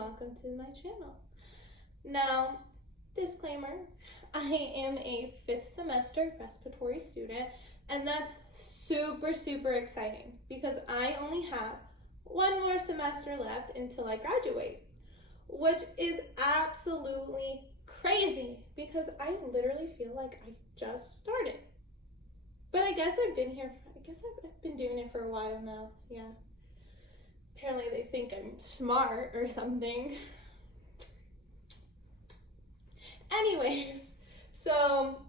welcome to my channel. Now, disclaimer, I am a 5th semester respiratory student, and that's super exciting because I only have one more semester left until I graduate, which is absolutely crazy because I literally feel like I just started. But I guess I've been doing it for a while now, yeah. Apparently they think I'm smart or something. Anyways, so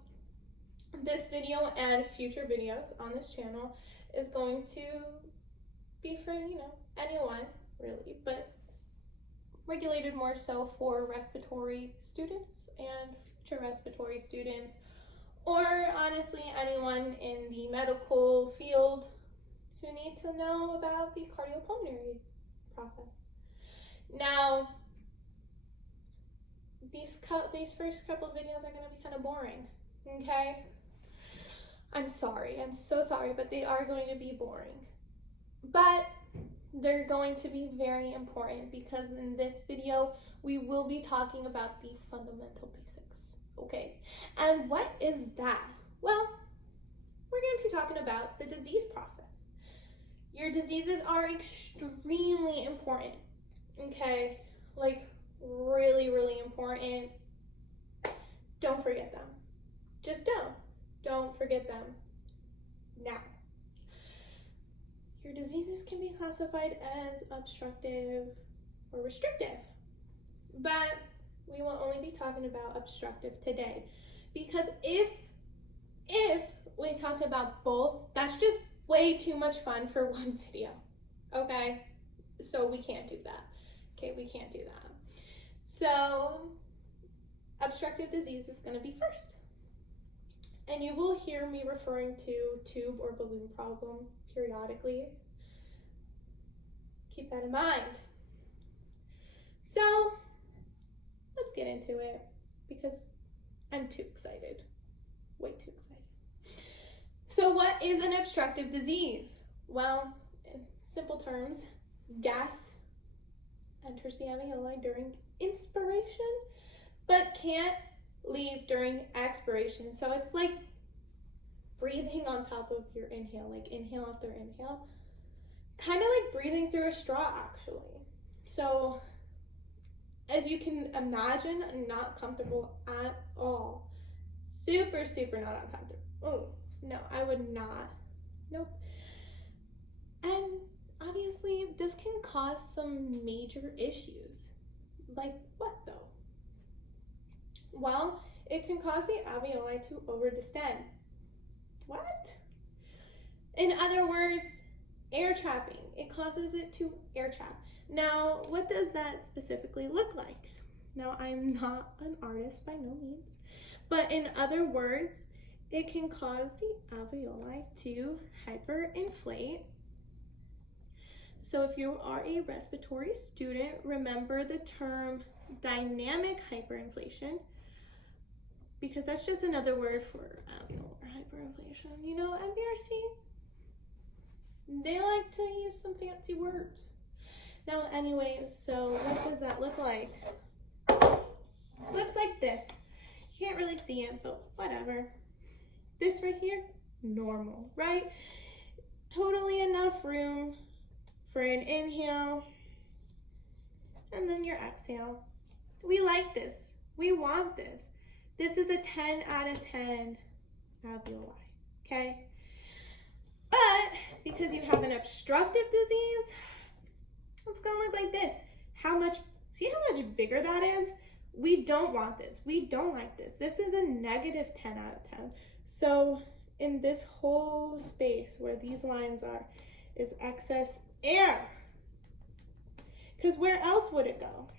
this video and future videos on this channel is going to be for, anyone really, but regulated more so for respiratory students and future respiratory students, or honestly anyone in the medical field who need to know about the cardiopulmonary process. Now, these first couple of videos are going to be kind of boring, okay? I'm so sorry, but they are going to be boring. But they're going to be very important because in this video, we will be talking about the fundamental basics, okay? And what is that? Well, we're going to be talking about the disease process. Your diseases are extremely important, okay? Like, really important. Don't forget them. Just don't forget them. Now, your diseases can be classified as obstructive or restrictive, but we will only be talking about obstructive today because if we talk about both, that's just way too much fun for one video, okay? So we can't do that, okay? We can't do that. So obstructive disease is going to be first. And you will hear me referring to tube or balloon problem periodically. Keep that in mind. So let's get into it because I'm too excited, way too excited. So what is an obstructive disease? Well, in simple terms, gas enters the alveoli during inspiration, but can't leave during expiration. So it's like breathing on top of your inhale, like inhale after inhale. Kind of like breathing through a straw, actually. So as you can imagine, not comfortable at all. Super not uncomfortable. Oh, no, I would not. Nope. And obviously, this can cause some major issues. Like what, though? Well, it can cause the alveoli to overdistend. What? In other words, air trapping. It causes it to air trap. Now, what does that specifically look like? Now, I'm not an artist by no means, but in other words, it can cause the alveoli to hyperinflate. So if you are a respiratory student, remember the term dynamic hyperinflation, because that's just another word for alveolar hyperinflation. You know, MBRC, they like to use some fancy words. Now, anyways, so what does that look like? Looks like this. You can't really see it, but whatever. This right here, normal, right? Totally enough room for an inhale and then your exhale. We like this. We want this. This is a 10 out of 10 alveoli, okay? But because you have an obstructive disease, it's gonna look like this. See how much bigger that is? We don't want this. We don't like this. This is a negative 10 out of 10. So in this whole space where these lines are is excess air. Because where else would it go,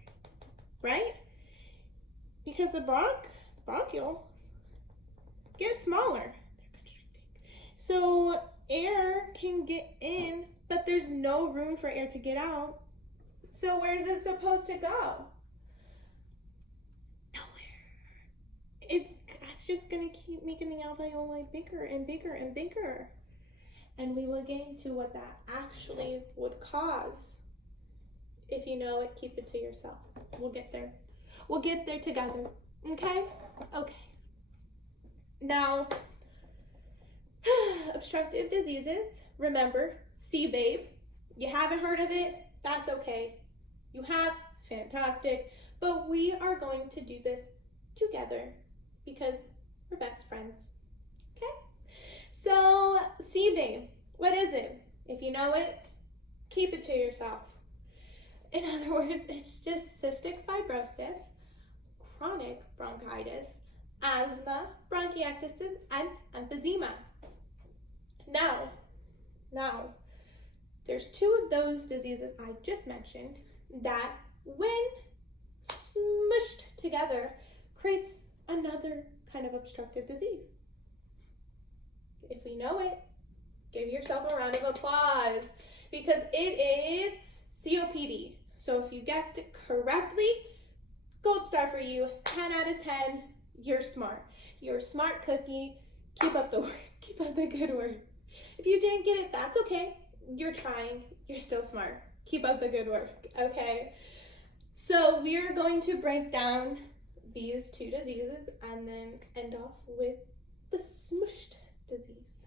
right? Because the bronchioles get smaller. They're constricting. So air can get in, but there's no room for air to get out. So where is it supposed to go? Nowhere. It's just going to keep making the alveoli bigger and bigger and bigger. And we will get into what that actually would cause If you know it, keep it to yourself. We'll get there. We'll get there together. Okay? Okay. Now, obstructive diseases, remember, C-babe. You haven't heard of it? That's okay. You have? Fantastic. But we are going to do this together because we're best friends. Okay? So, C-babe, what is it? If you know it, keep it to yourself. In other words, it's just cystic fibrosis, chronic bronchitis, asthma, bronchiectasis, and emphysema. Now, there's two of those diseases I just mentioned that, when smushed together, creates another kind of obstructive disease. If you know it, give yourself a round of applause because it is COPD. So if you guessed it correctly, gold star for you, 10 out of 10, you're smart. You're a smart cookie. Keep up the work. Keep up the good work. If you didn't get it, that's okay. You're trying. You're still smart. Keep up the good work, okay? So we are going to break down these two diseases and then end off with the smushed disease.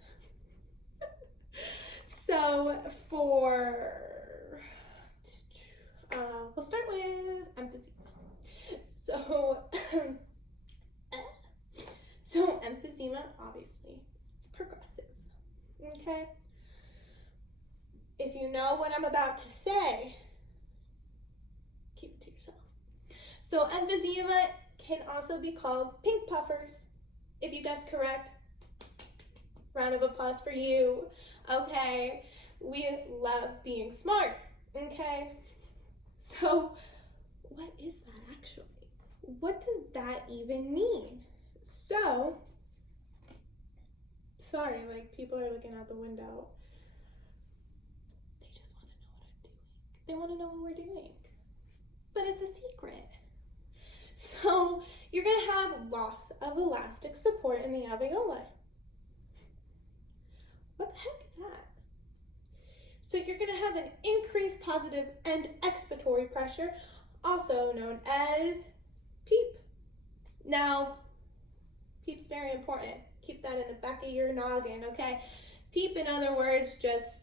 So we'll start with emphysema. So emphysema, obviously, it's progressive, okay? If you know what I'm about to say, keep it to yourself. So emphysema can also be called pink puffers. If you guessed correct, round of applause for you. Okay, we love being smart. Okay, so what is that actually? What does that even mean? So, sorry, like people are looking out the window. They just want to know what I'm doing. They want to know what we're doing. But it's a secret. So, you're going to have loss of elastic support in the alveoli. What the heck is that? So you're going to have an increased positive and expiratory pressure, also known as PEEP. Now, PEEP's very important. Keep that in the back of your noggin, okay? PEEP, in other words, just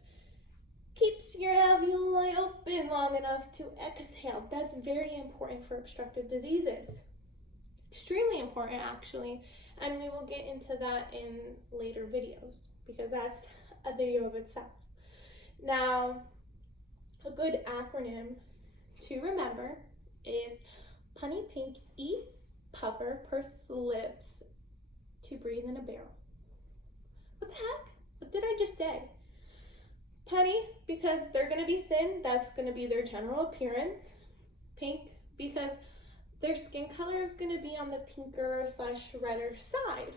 keeps your alveoli open long enough to exhale. That's very important for obstructive diseases. Extremely important, actually, and we will get into that in later videos because that's a video of itself. Now, a good acronym to remember is punny pink E puffer purses lips to breathe in a barrel. What the heck? What did I just say? Punny, because they're going to be thin, that's going to be their general appearance. Pink, because their skin color is going to be on the pinker / redder side.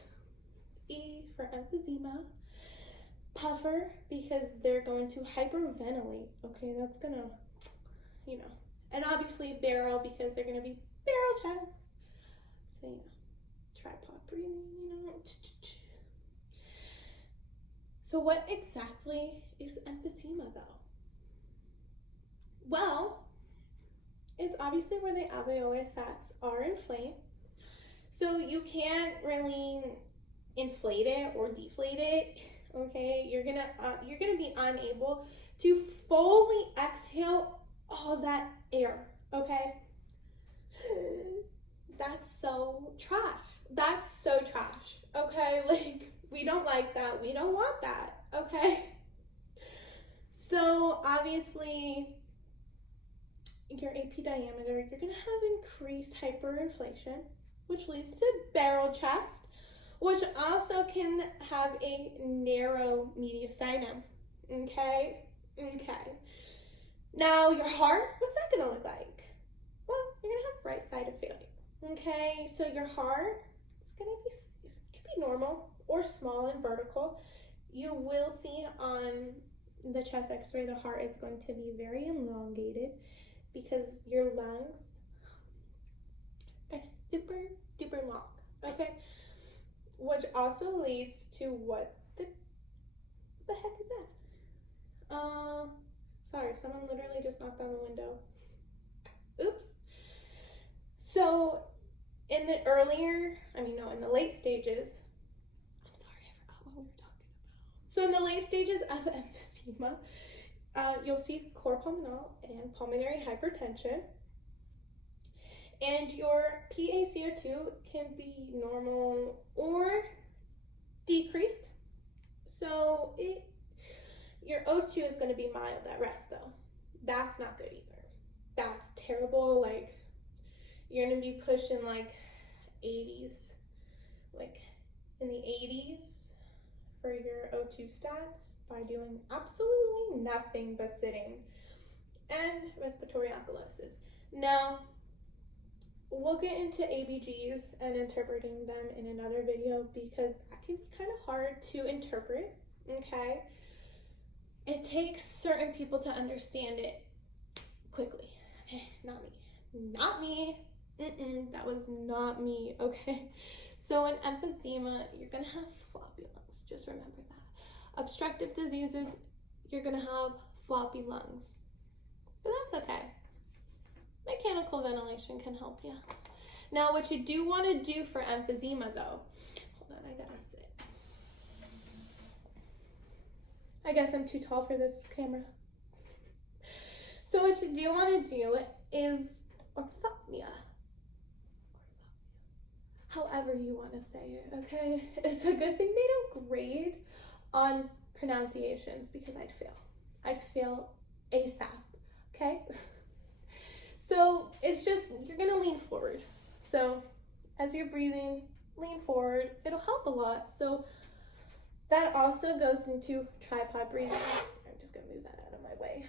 E for emphysema. Puffer, because they're going to hyperventilate. Okay, that's going to, And obviously barrel, because they're going to be barrel chest. So, tripod breathing, So what exactly is emphysema, though? Well, it's obviously where the alveolar sacs are inflamed. So you can't really inflate it or deflate it. Okay, you're gonna be unable to fully exhale all that air. Okay, that's so trash. That's so trash. Okay, like we don't like that. We don't want that. Okay. So obviously, your AP diameter, you're gonna have increased hyperinflation, which leads to barrel chest, which also can have a narrow mediastinum. Okay? Okay. Now, your heart, what's that gonna look like? Well, you're gonna have right sided failure. Okay? So your heart, it could be normal or small and vertical. You will see on the chest x-ray, the heart is going to be very elongated because your lungs are super duper long. Okay? Which also leads to what the heck is that? Sorry, someone literally just knocked on the window. Oops. So in the late stages, I'm sorry, I forgot what we were talking about. So in the late stages of emphysema, you'll see cor pulmonale and pulmonary hypertension. And your PaCO2 can be normal or decreased. So your O2 is going to be mild at rest though. That's not good either. That's terrible. Like, you're going to be pushing like 80s, like in the 80s for your O2 stats by doing absolutely nothing but sitting, and respiratory alkalosis. Now, we'll get into ABGs and interpreting them in another video because that can be kind of hard to interpret, okay? It takes certain people to understand it quickly. Not me. Not me. That was not me, okay? So in emphysema, you're gonna have floppy lungs. Just remember that. Obstructive diseases, you're gonna have floppy lungs. But that's okay. Mechanical ventilation can help you. Now, what you do want to do for emphysema, though, hold on, I gotta sit. I guess I'm too tall for this camera. So what you do want to do is orthopnea. However you want to say it, okay? It's a good thing they don't grade on pronunciations because I'd fail. I'd fail ASAP, okay? So it's just, you're gonna lean forward. So as you're breathing, lean forward. It'll help a lot. So that also goes into tripod breathing. I'm just gonna move that out of my way.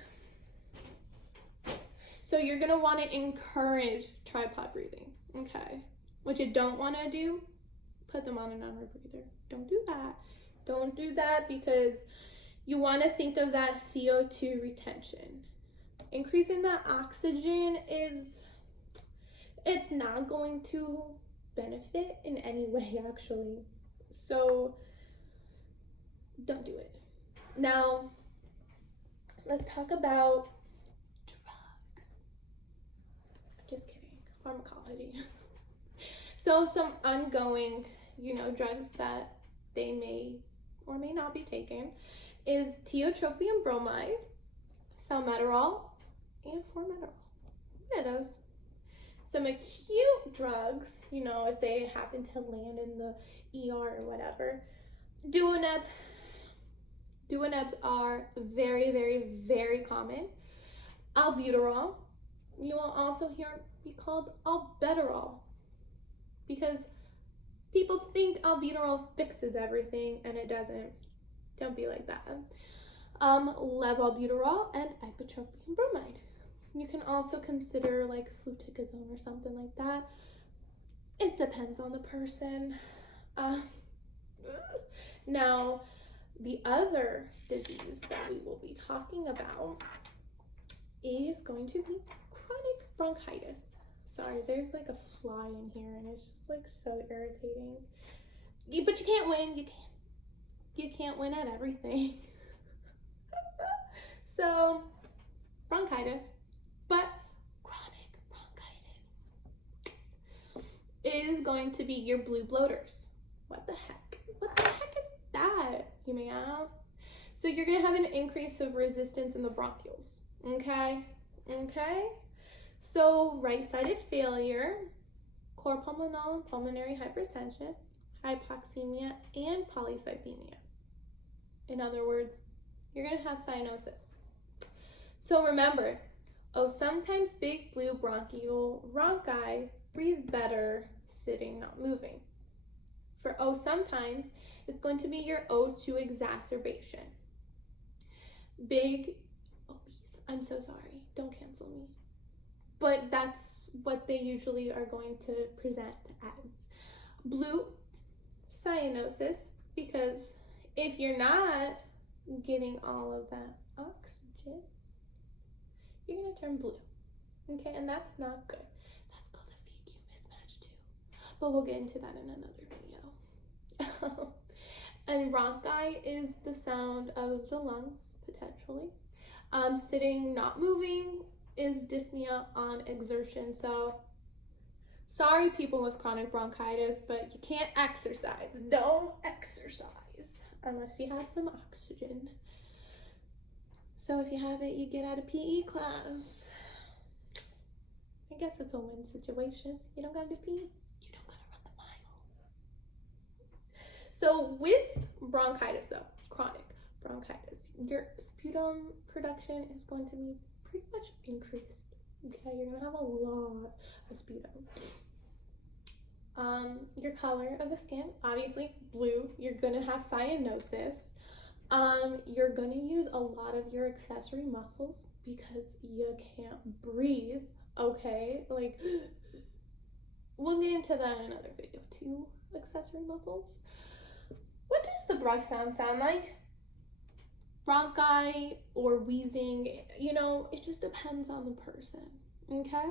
So you're gonna wanna encourage tripod breathing, okay? What you don't wanna do, put them on an under-breather. Don't do that. Don't do that because you wanna think of that CO2 retention. Increasing that oxygen it's not going to benefit in any way, actually. So don't do it. Now, let's talk about drugs. Just kidding. Pharmacology. So some ongoing, drugs that they may or may not be taking is tiotropium bromide, salmeterol, and formoterol. Yeah, those. Some acute drugs, if they happen to land in the ER or whatever. Duonebs are very, very, very common. Albuterol. You will also hear it be called albuterol because people think albuterol fixes everything and it doesn't. Don't be like that. Levalbuterol and ipratropium bromide. You can also consider like fluticasone or something like that. It depends on the person. Now, the other disease that we will be talking about is going to be chronic bronchitis. Sorry, there's like a fly in here and it's just like so irritating. But you can't win. You can't win at everything. So, bronchitis, but chronic bronchitis is going to be your blue bloaters. What the heck? What the heck is that, you may ask? So you're going to have an increase of resistance in the bronchioles, okay? So right-sided failure, cor pulmonale and pulmonary hypertension, hypoxemia, and polycythemia. In other words, you're going to have cyanosis. So remember, sometimes big blue bronchi breathe better sitting, not moving. For sometimes, it's going to be your O2 exacerbation. Big obese, I'm so sorry, don't cancel me. But that's what they usually are going to present as. Blue cyanosis, because if you're not getting all of that oxygen, you're going to turn blue. Okay, and that's not good. That's called a VQ mismatch too. But we'll get into that in another video. And bronchi is the sound of the lungs, potentially. Sitting, not moving, is dyspnea on exertion. So sorry, people with chronic bronchitis, but you can't exercise. Don't exercise unless you have some oxygen. So if you have it, you get out of PE class. I guess it's a win situation. You don't gotta do PE. You don't gotta run the mile. So with bronchitis, though, chronic bronchitis, your sputum production is going to be pretty much increased. Okay, you're gonna have a lot of sputum. Your color of the skin, obviously blue. You're gonna have cyanosis. You're gonna use a lot of your accessory muscles because you can't breathe. Okay, like we'll get into that in another video too. Accessory muscles. What does the breath sound like? Bronchi or wheezing, you know, it just depends on the person, okay?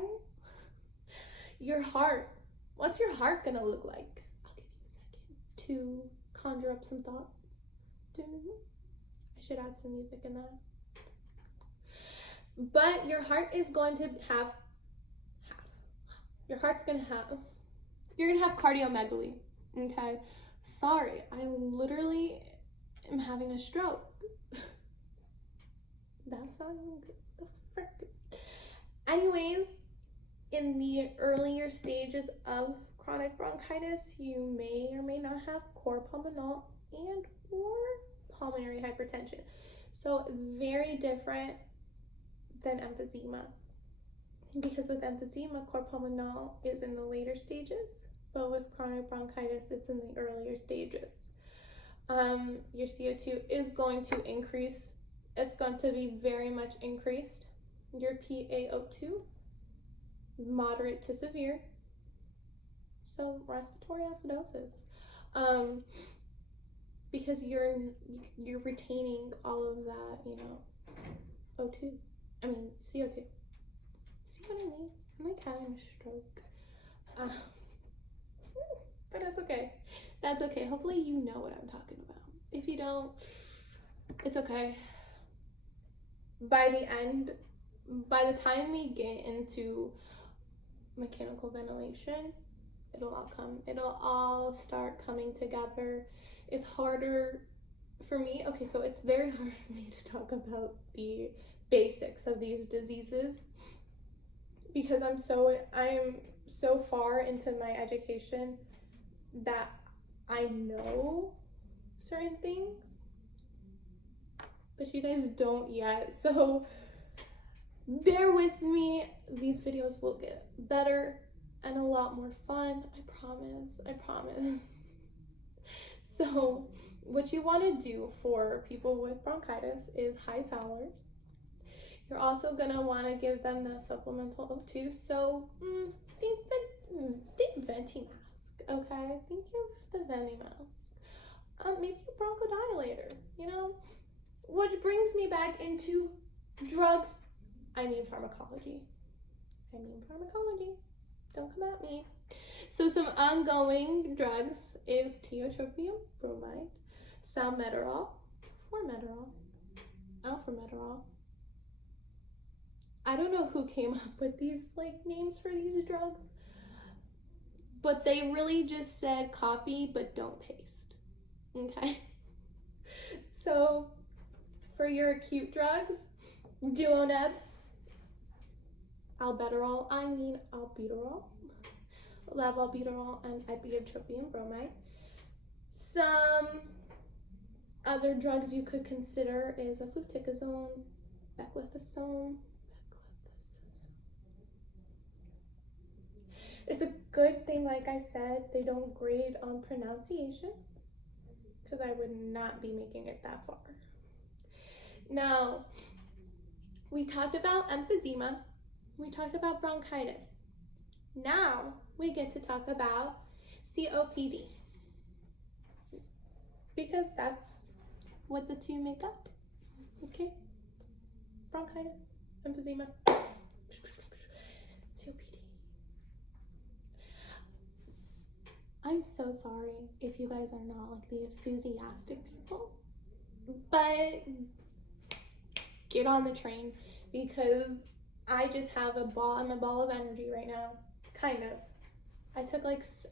Your heart, what's your heart gonna look like? I'll give you a second to conjure up some thoughts. I should add some music in that. But your heart is going to have, you're gonna have cardiomegaly, okay? Sorry, I literally am having a stroke. That's not good. The frick. Anyways, in the earlier stages of chronic bronchitis, you may or may not have cor pulmonale and or pulmonary hypertension. So very different than emphysema. Because with emphysema, cor pulmonale is in the later stages, but with chronic bronchitis, it's in the earlier stages. Your CO2 is going to increase. It's going to be very much increased. Your PaO2, moderate to severe. So respiratory acidosis. Because you're retaining all of that, you know, CO2. See what I mean? I'm like having a stroke. But that's okay. That's okay. Hopefully you know what I'm talking about. If you don't, it's okay. By the time we get into mechanical ventilation, it'll all start coming together. It's harder for me. Okay, so it's very hard for me to talk about the basics of these diseases because I'm so far into my education that I know certain things, but you guys don't yet. So bear with me. These videos will get better and a lot more fun. I promise. So what you want to do for people with bronchitis is high Fowlers. You're also going to want to give them that supplemental O2. So think venti mask, okay? Think of the venti mask. Maybe a bronchodilator, you know? Which brings me back into drugs. I mean pharmacology. Don't come at me. So some ongoing drugs is tiotropium bromide, salmeterol, formoterol, alpha-meterol. I don't know who came up with these names for these drugs, but they really just said copy but don't paste. Okay? So for your acute drugs, Duoneb, albuterol, lavalbuterol, and ipratropium bromide. Some other drugs you could consider is a fluticasone, beclithosone. It's a good thing, like I said, they don't grade on pronunciation because I would not be making it that far. Now, we talked about emphysema. We talked about bronchitis. Now, we get to talk about COPD because that's what the two make up. Okay? Bronchitis, emphysema, COPD. I'm so sorry if you guys are not the enthusiastic people, but get on the train because I just have I'm a ball of energy right now, kind of. I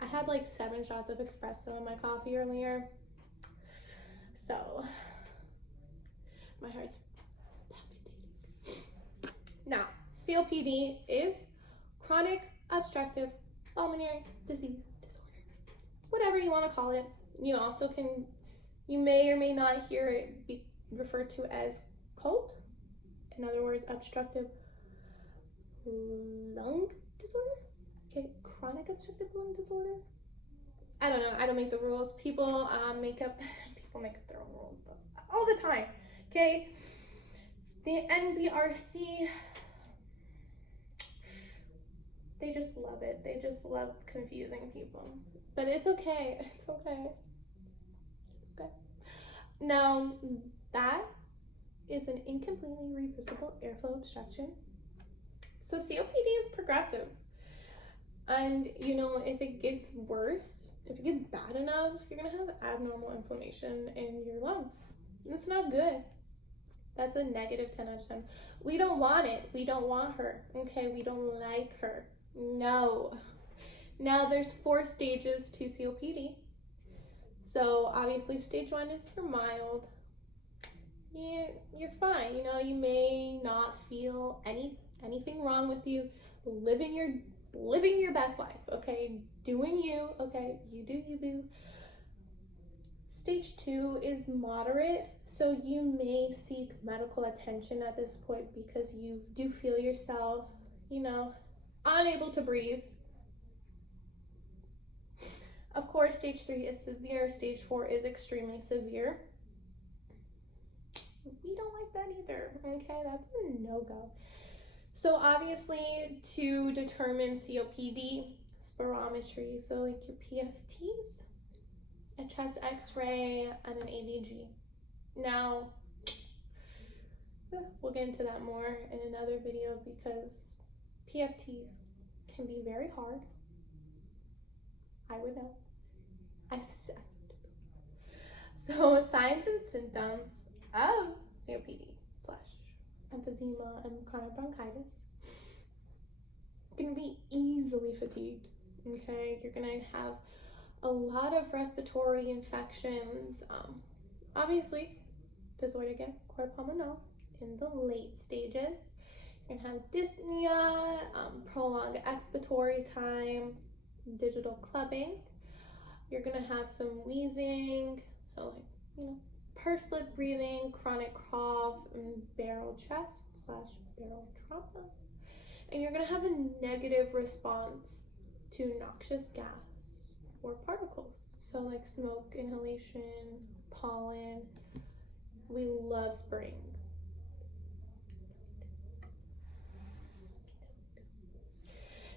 had like 7 shots of espresso in my coffee earlier, so my heart's palpitating. Now, COPD is chronic obstructive pulmonary disease disorder, whatever you want to call it. You may or may not hear it be referred to as COLD. In other words, obstructive lung disorder. Okay, chronic obstructive lung disorder. I don't know. I don't make the rules. People make up their own rules all the time. Okay, the NBRC. They just love it. They just love confusing people. But it's okay. It's okay. It's okay. Now, that is an incompletely reversible airflow obstruction. So COPD is progressive. And, if it gets worse, if it gets bad enough, you're going to have abnormal inflammation in your lungs. And it's not good. That's a negative 10 out of 10. We don't want it. We don't want her. Okay, we don't like her. No. Now there's 4 stages to COPD. So obviously stage 1 is you're mild. You're fine. You may not feel anything wrong with you. Living your best life, okay? Doing you, okay? You do you, boo. Stage 2 is moderate, so you may seek medical attention at this point because you do feel yourself, unable to breathe. Of course, stage 3 is severe. Stage 4 is extremely severe. We don't like that either, okay? That's a no-go. So obviously, to determine COPD, spirometry, so like your PFTs, a chest x-ray, and an ABG. Now, we'll get into that more in another video because PFTs can be very hard. I would know. So signs and symptoms of COPD / emphysema and chronic bronchitis. You're going to be easily fatigued, okay? You're going to have a lot of respiratory infections. Obviously, this would get cor pulmonale in the late stages. You're going to have dyspnea, prolonged expiratory time, digital clubbing. You're going to have some wheezing, so pursed lip breathing, chronic cough, and barrel chest / barrel trauma. And you're going to have a negative response to noxious gas or particles. So like smoke inhalation, pollen. We love spraying.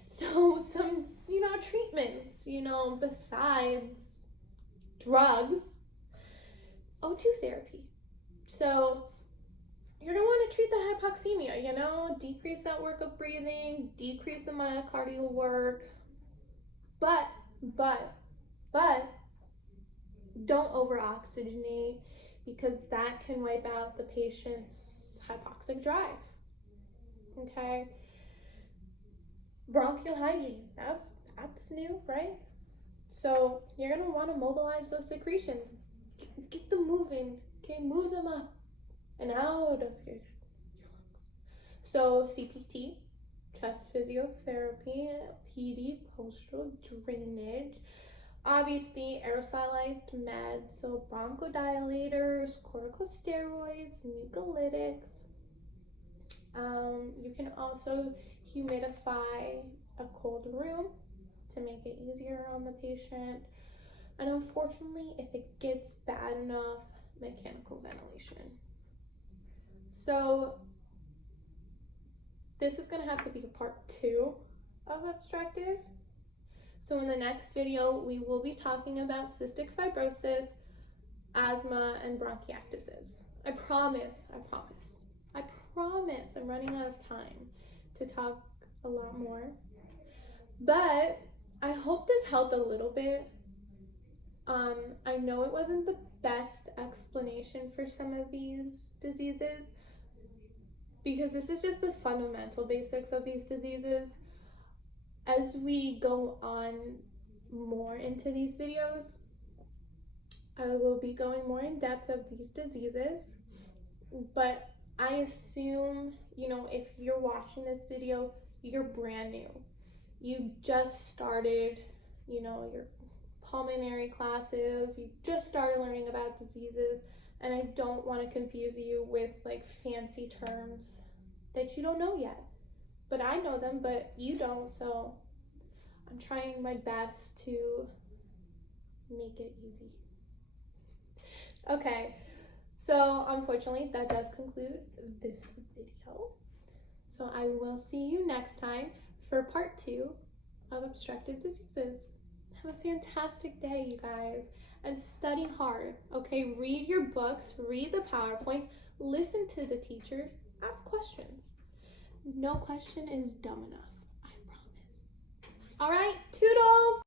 So some, treatments, besides drugs, O2 therapy. So you're going to want to treat the hypoxemia, decrease that work of breathing, decrease the myocardial work, but don't over-oxygenate because that can wipe out the patient's hypoxic drive, okay? Bronchial hygiene, that's new, right? So you're going to want to mobilize those secretions. Get them moving, okay? Move them up and out of your lungs. So CPT, chest physiotherapy, PD, postural drainage, obviously aerosolized meds, so bronchodilators, corticosteroids, mucolytics. You can also humidify a cold room to make it easier on the patient. And unfortunately, if it gets bad enough, mechanical ventilation. So this is going to have to be a part 2 of obstructive. So in the next video, we will be talking about cystic fibrosis, asthma, and bronchiectasis. I promise. I'm running out of time to talk a lot more. But I hope this helped a little bit. I know it wasn't the best explanation for some of these diseases, because this is just the fundamental basics of these diseases. As we go on more into these videos, I will be going more in depth of these diseases, but I assume, if you're watching this video, you're brand new. You just started, your pulmonary classes, you just started learning about diseases, and I don't want to confuse you with like fancy terms that you don't know yet. But I know them, but you don't, so I'm trying my best to make it easy. Okay, so unfortunately that does conclude this video. So I will see you next time for part 2 of obstructive diseases. Have a fantastic day, you guys, and study hard, okay? Read your books, read the PowerPoint, listen to the teachers, ask questions. No question is dumb enough, I promise. All right, toodles!